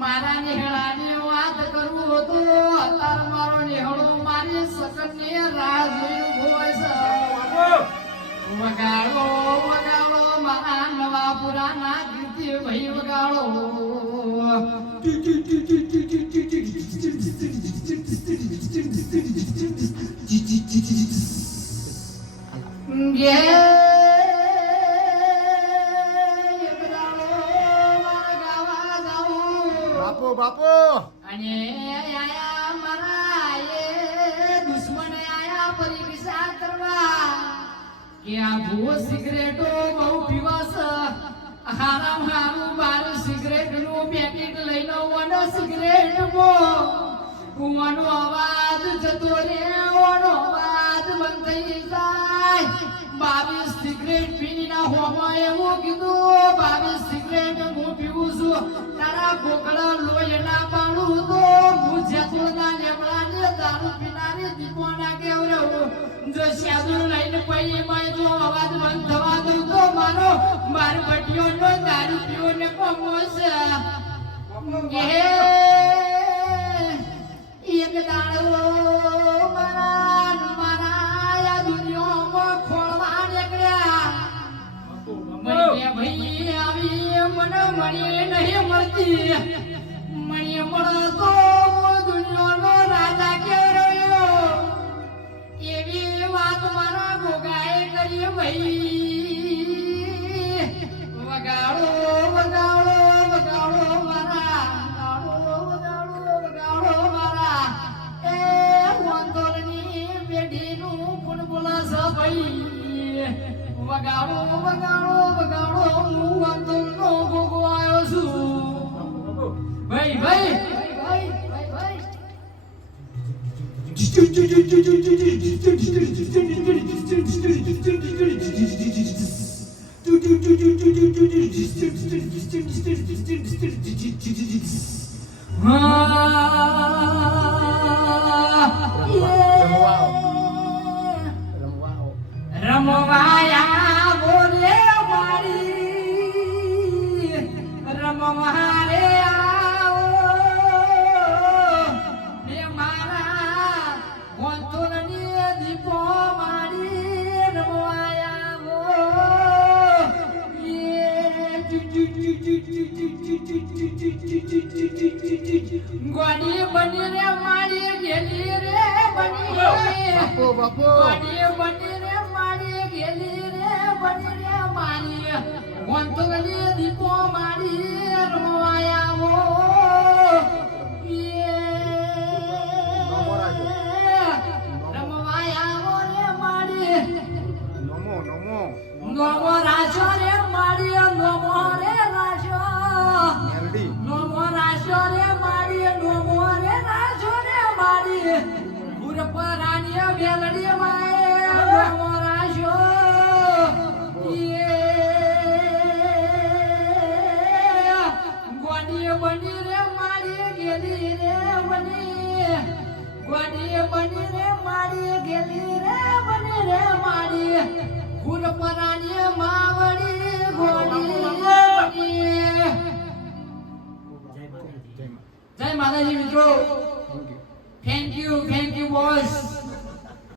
મારા નિહળાની વાત કરું તો અત્યારે મારો નિહળો મારી સકનની રાહ જોઈ હોય છે. વગાડો વગાડો મારા નવા પુરાના ગીત ભાઈ વગાડો. બાપુ બાપુ અને આયા મારા એ દુશ્મન આયા પરીક્ષા કરવા કે આ ભૂ સિગરેટો બહુ પીવાસ હારામ હારું બાર સિગરેટ નું પેકેટ લઈને ઓનો સિગરેટ મો ઓનો અવાજ જતો રે ઓનો અવાજ બંધ થઈ જાય. 22 સિગરેટ પીના હોમાં એવું કીધું 22 સિગરેટ હું પીવું છું તારા ગોકળા લોહી ના પાડું તો હું જતોના લેબડાને દારૂ પીનારે દીપોના કેવરવું જો શાદુર લઈને પઈ માં જો અવાજ બંધ થવા દઉં તો મારો માર બટિયોનો દારૂ પીવો ને પમોશે. એક દાડો મારા આ દુનિયામાં ખોળવા નીકળ્યા. મને ભાઈ આવી મને મળી નહીં મળતી મળી મળતો દુનિયાનો રાજા કેવડ્યો એવી વાત મારા ગોગાએ કરી ભાઈ. વગાડો વગાડો વગાડો મારા વગાડો મારા એ વંદોરની બેડીનું પણ બોલાશે ભાઈ. વગાડો વગાડો વગાડો હું વંદોરનો ગોગો આવ્યો છું ભાઈ ભાઈ ભાઈ ભાઈ. રમવાયા બોલે મારી રમવારે આવો ને મારા વંતોરની દીપો મારી રમવાયા બો ગોડી બની રે મારી ગેલી રે બની બાપુ બાપુ ગોડી બની રે મારી ગેલી રે બની રે મારી વંતોની દીપો મારી રમવાયા બો રમવાયા બો રે મારી નમો નમો નમો રાજો રે મારી નમો રે રાજો મેલડી નમો રાજો રે મારી નમો રે રાજો રે મારી પુરપરાની બેલડી માએ નમો રાજો ગોડી બની રે મારી ગેલી રે બની ગોડી બની રે મારી ગેલી રે બની રે મારી પુરપરાની માવડી ગોડી બની. જય માતાજી મિત્રો.